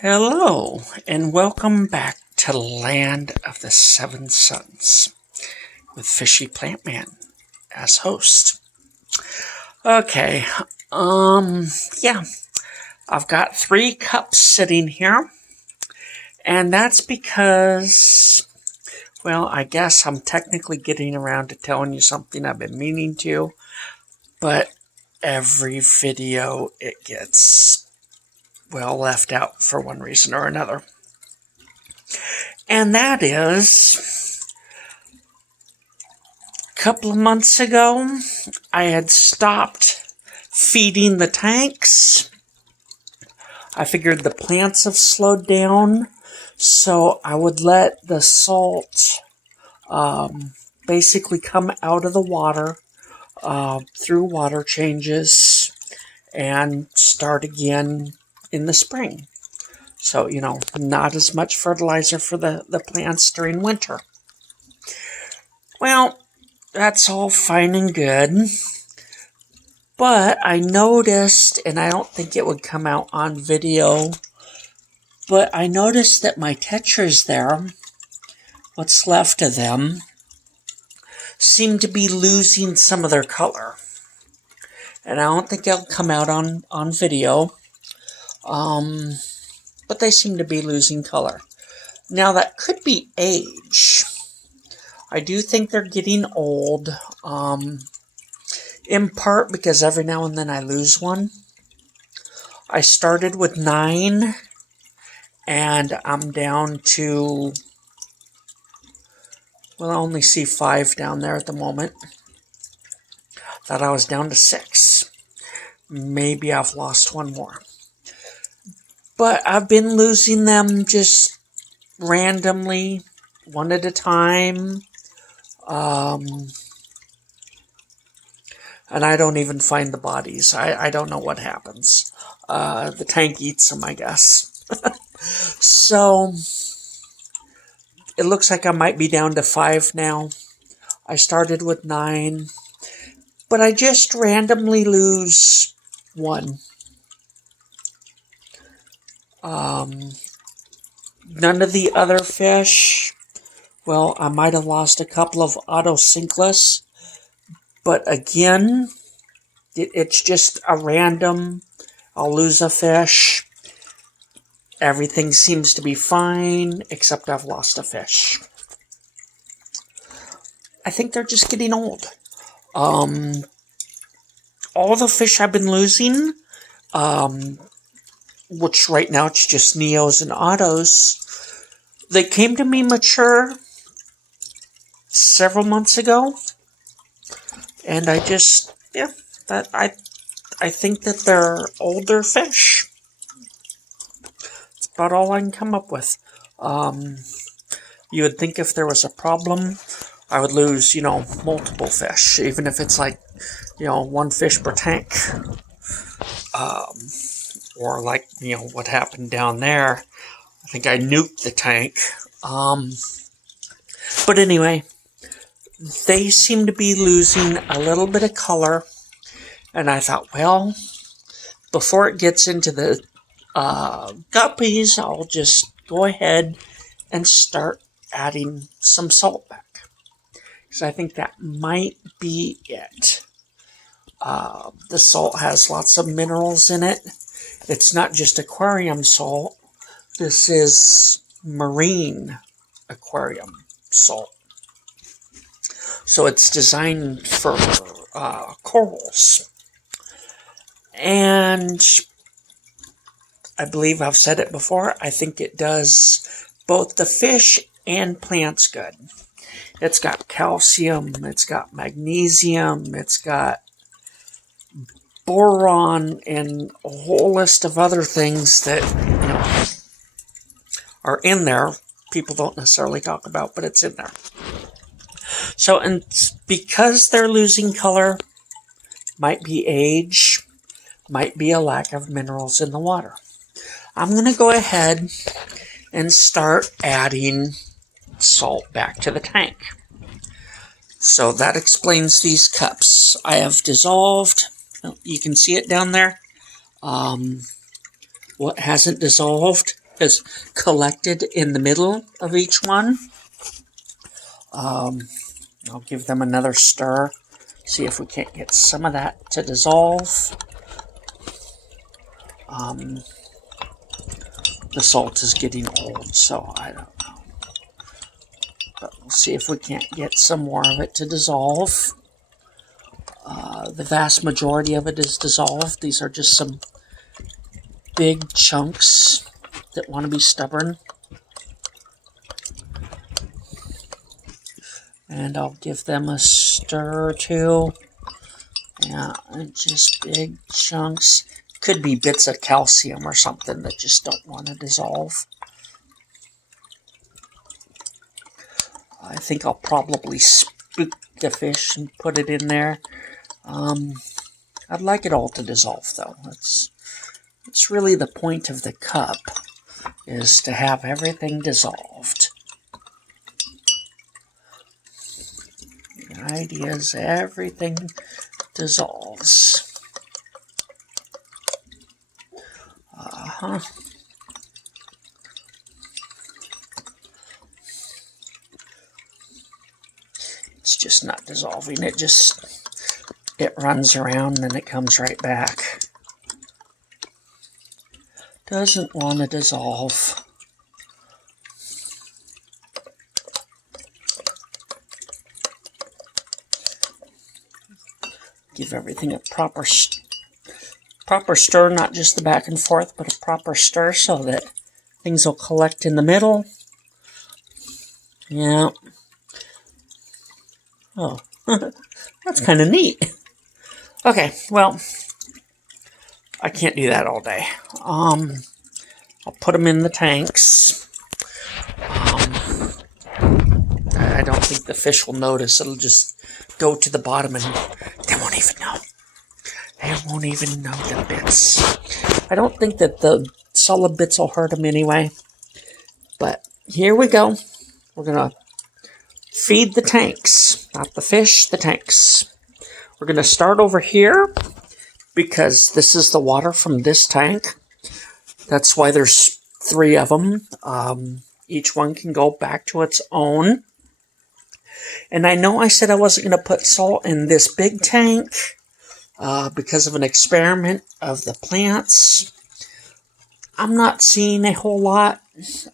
Hello, and welcome back to Land of the Seven Suns with Fishy Plant Man as host. Okay, yeah, I've got 3 cups sitting here, and that's because, well, I guess I'm technically getting around to telling you something I've been meaning to, but every video it gets, well, left out for one reason or another. And that is, a couple of months ago, I had stopped feeding the tanks. I figured the plants have slowed down, so I would let the salt basically come out of the water through water changes and start again in the spring. So, not as much fertilizer for the plants during winter. Well, that's all fine and good. But I noticed, and I don't think it would come out on video, but I noticed that my tetras there, what's left of them, seem to be losing some of their color. And I don't think it'll come out on video. But they seem to be losing color. Now, that could be age. I do think they're getting old, in part because every now and then I lose one. I started with 9, and I'm down to, well, I only see 5 down there at the moment. Thought I was down to 6. Maybe I've lost one more. But I've been losing them just randomly, one at a time. And I don't even find the bodies. I don't know what happens. The tank eats them, I guess. So, it looks like I might be down to 5 now. I started with 9. But I just randomly lose 1. None of the other fish. Well, I might have lost a couple of Otocinclus. But again, it's just a random. I'll lose a fish. Everything seems to be fine, except I've lost a fish. I think they're just getting old. All the fish I've been losing, which right now it's just Neos and Autos, they came to me mature several months ago. And I just, I think that they're older fish. That's about all I can come up with. You would think if there was a problem, I would lose, multiple fish, even if it's like, 1 fish per tank. Or like, what happened down there. I think I nuked the tank. But anyway, they seem to be losing a little bit of color. And I thought, well, before it gets into the guppies, I'll just go ahead and start adding some salt back. Because I think that might be it. The salt has lots of minerals in it. It's not just aquarium salt. This is marine aquarium salt. So it's designed for corals. And I believe I've said it before, I think it does both the fish and plants good. It's got calcium, it's got magnesium, it's got boron, and a whole list of other things that are in there. People don't necessarily talk about, but it's in there. So, and because they're losing color, might be age, might be a lack of minerals in the water. I'm going to go ahead and start adding salt back to the tank. So that explains these cups. I have dissolved. You can see it down there. What hasn't dissolved is collected in the middle of each one. I'll give them another stir. See if we can't get some of that to dissolve. The salt is getting old, so I don't know. But we'll see if we can't get some more of it to dissolve. The vast majority of it is dissolved. These are just some big chunks that want to be stubborn. And I'll give them a stir or two. Yeah, and just big chunks. Could be bits of calcium or something that just don't want to dissolve. I think I'll probably spook the fish and put it in there. I'd like it all to dissolve, though. It's really the point of the cup, is to have everything dissolved. The idea is everything dissolves. It's just not dissolving. It runs around and then it comes right back. Doesn't want to dissolve. Give everything a proper stir, not just the back and forth, but a proper stir so that things will collect in the middle. Yeah. Oh, that's kind of neat. Okay, well, I can't do that all day. I'll put them in the tanks. I don't think the fish will notice. It'll just go to the bottom and they won't even know. They won't even know the bits. I don't think that the solid bits will hurt them anyway. But here we go. We're going to feed the tanks. Not the fish, the tanks. We're going to start over here because this is the water from this tank. That's why there's 3 of them. Each one can go back to its own. And I know I said I wasn't going to put salt in this big tank because of an experiment of the plants. I'm not seeing a whole lot.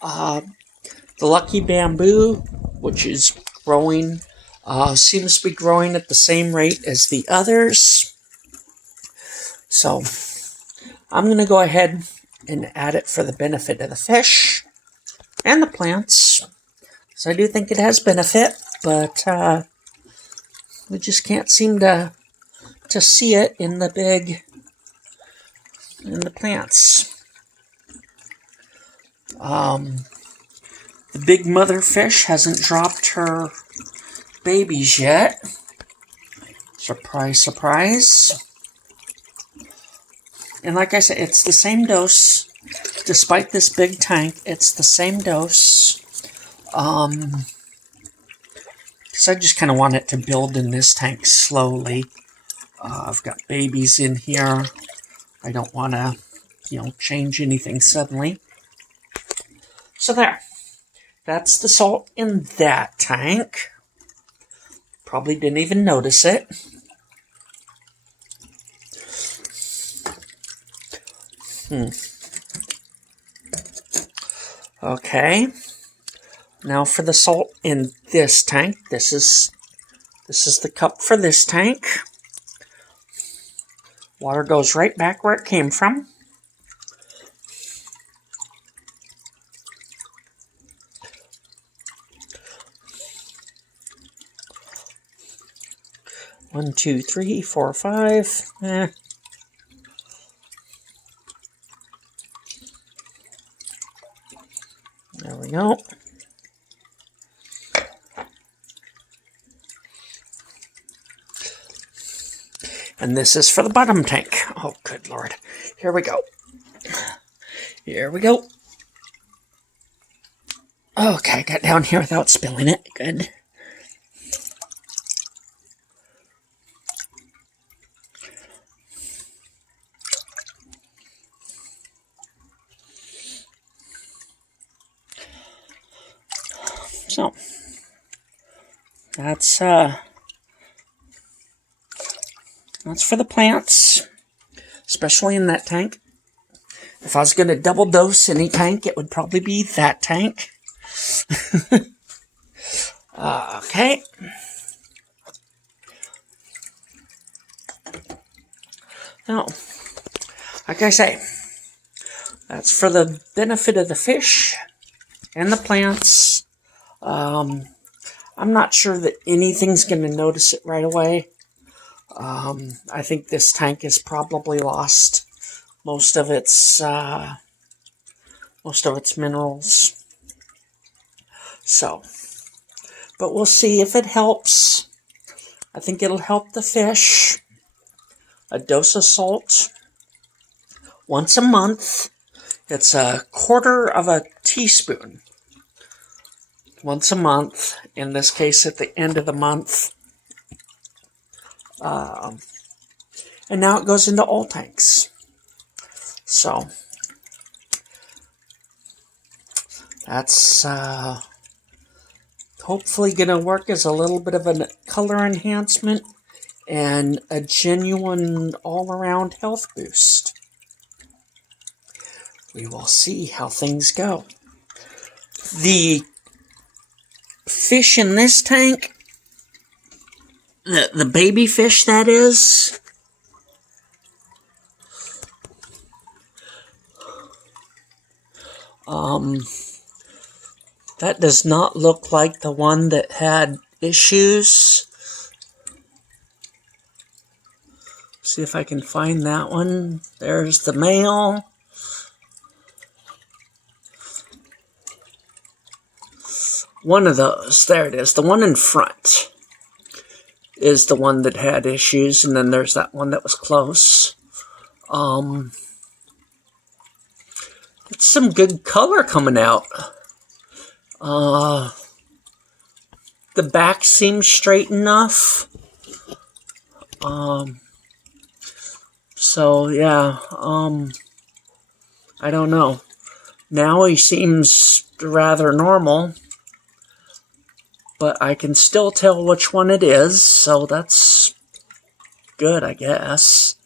The lucky bamboo, which is growing, seems to be growing at the same rate as the others. So I'm going to go ahead and add it for the benefit of the fish and the plants. So I do think it has benefit, but we just can't seem to see it in the plants. The big mother fish hasn't dropped her babies yet. Surprise, surprise. And like I said, it's the same dose. Despite this big tank, it's the same dose. Because I just kind of want it to build in this tank slowly. I've got babies in here. I don't want to, change anything suddenly. So there. That's the salt in that tank. Probably didn't even notice it. Okay. Now for the salt in this tank. This is the cup for this tank. Water goes right back where it came from. One, 2, 3, 4, 5. There we go. And this is for the bottom tank. Oh, good Lord. Here we go. Here we go. Okay, I got down here without spilling it. Good. So that's for the plants, especially in that tank. If I was going to double dose any tank, it would probably be that tank. Okay. Now, like I say, that's for the benefit of the fish and the plants. I'm not sure that anything's going to notice it right away. I think this tank has probably lost most of its minerals. So, but we'll see if it helps. I think it'll help the fish. A dose of salt once a month. It's a quarter of a teaspoon once a month. In this case, at the end of the month. And now it goes into all tanks. So that's hopefully going to work as a little bit of a color enhancement and a genuine all-around health boost. We will see how things go. The fish in this tank, the baby fish that is, that does not look like the one that had issues. See if I can find that one. There's the male. One of those. There it is. The one in front is the one that had issues, and then there's that one that was close. It's some good color coming out. The back seems straight enough. So yeah, I don't know. Now he seems rather normal, but I can still tell which one it is, so that's good, I guess.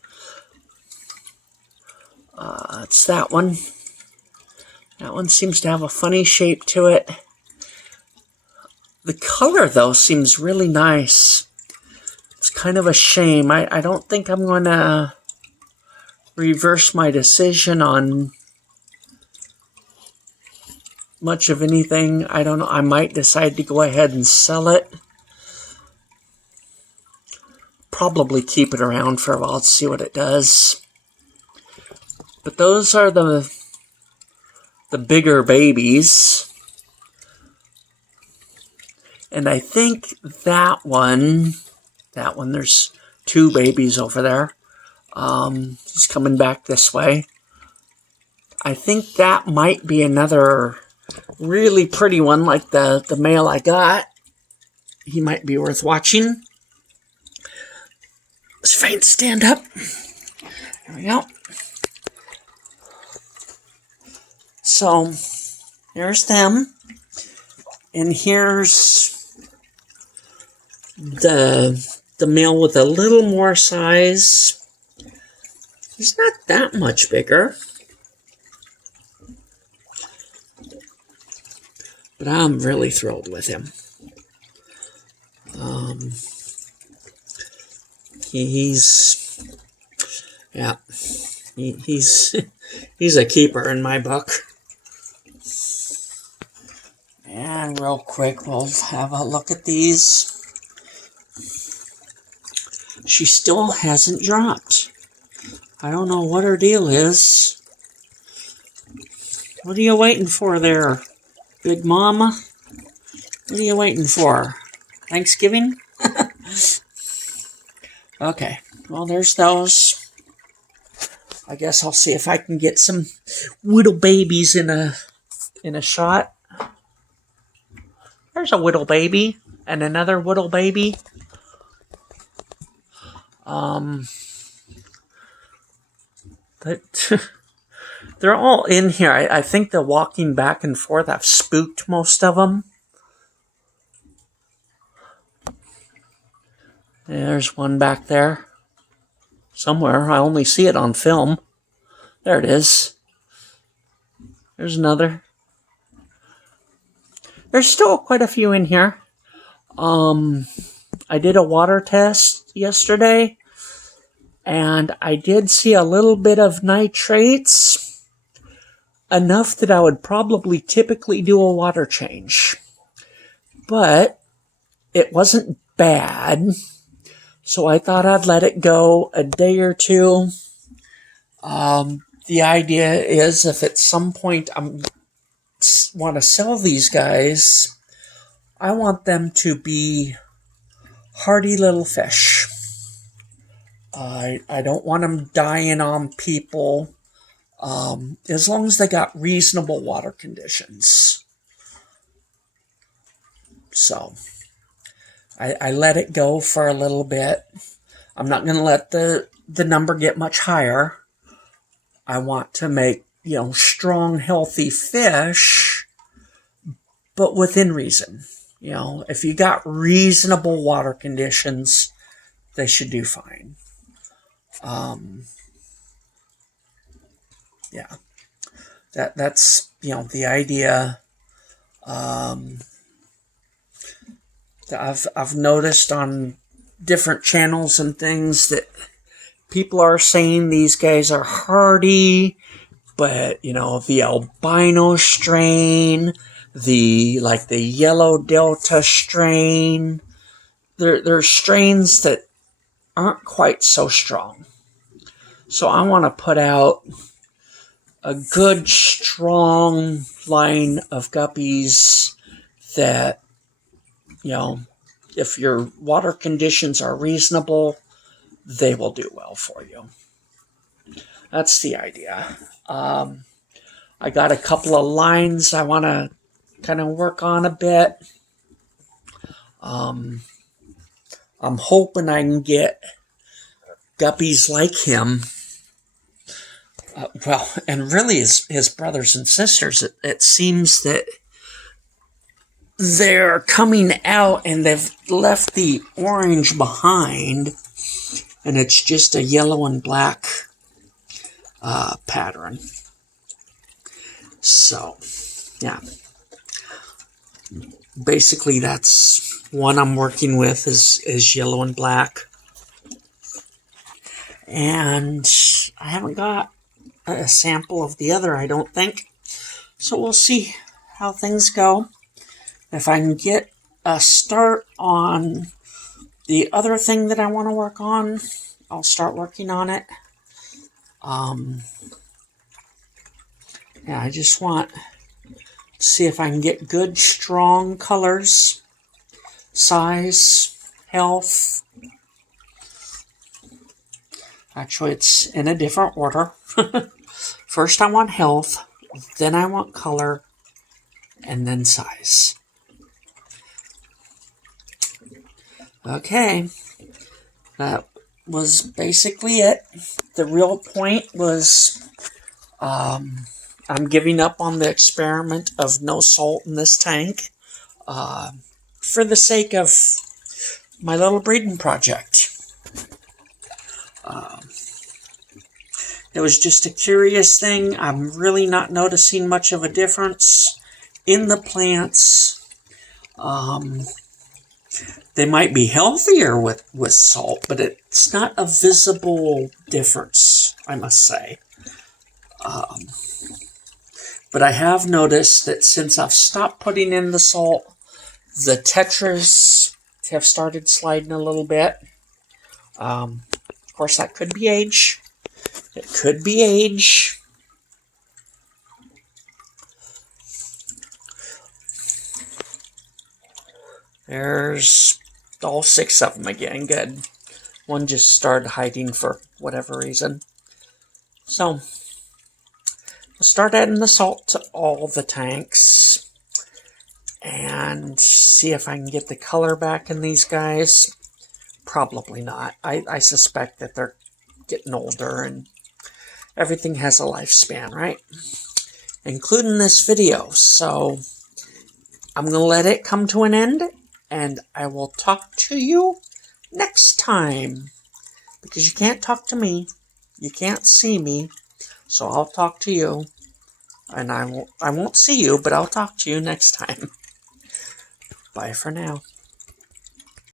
It's that one. That one seems to have a funny shape to it. The color, though, seems really nice. It's kind of a shame. I don't think I'm going to reverse my decision on much of anything. I don't know. I might decide to go ahead and sell it. Probably keep it around for a while to see what it does. But those are the bigger babies. And I think that one, there's two babies over there. He's coming back this way. I think that might be another really pretty one like the male I got. He might be worth watching. Let's try to stand up. There we go. So, there's them. And here's the male with a little more size. He's not that much bigger. But I'm really thrilled with him. He's a keeper in my book. And real quick, we'll have a look at these. She still hasn't dropped. I don't know what her deal is. What are you waiting for there, Big Mama? What are you waiting for? Thanksgiving? Okay, well, there's those. I guess I'll see if I can get some little babies in a shot. There's a whittle baby and another whittle baby. But they're all in here. I think they're walking back and forth. I've spooked most of them. There's one back there. Somewhere. I only see it on film. There it is. There's another. There's still quite a few in here. I did a water test yesterday, and I did see a little bit of nitrates. Enough that I would probably typically do a water change. But it wasn't bad, so I thought I'd let it go a day or two. The idea is if at some point I want to sell these guys, I want them to be hardy little fish. I don't want them dying on people, as long as they got reasonable water conditions. So I let it go for a little bit. I'm not going to let the number get much higher. I want to make, strong, healthy fish, but within reason. If you got reasonable water conditions, they should do fine. Yeah. That's, the idea. I've noticed on different channels and things that people are saying these guys are hardy, but the albino strain, the yellow delta strain, there's strains that aren't quite so strong. So I want to put out a good strong line of guppies that if your water conditions are reasonable, they will do well for you. That's the idea. I got a couple of lines I want to kind of work on a bit. I'm hoping I can get guppies like him. And really his brothers and sisters. It seems that they're coming out and they've left the orange behind, and it's just a yellow and black pattern. So, yeah. Basically, that's one I'm working with is yellow and black. And I haven't got a sample of the other, I don't think. So we'll see how things go. If I can get a start on the other thing that I want to work on, I'll start working on it. I just want to see if I can get good, strong colors, size, health. Actually, it's in a different order. First, I want health, then I want color, and then size. Okay, that was basically it. The real point was I'm giving up on the experiment of no salt in this tank for the sake of my little breeding project. It was just a curious thing. I'm really not noticing much of a difference in the plants. They might be healthier with salt, but it's not a visible difference, I must say. But I have noticed that since I've stopped putting in the salt, the tetras have started sliding a little bit. Of course, that could be age. It could be age. There's all 6 of them again. Good. One just started hiding for whatever reason. So, we'll start adding the salt to all the tanks and see if I can get the color back in these guys. Probably not. I suspect that they're getting older and everything has a lifespan, right? Including this video. So, I'm going to let it come to an end, and I will talk to you next time. Because you can't talk to me. You can't see me. So I'll talk to you. And I won't see you, but I'll talk to you next time. Bye for now.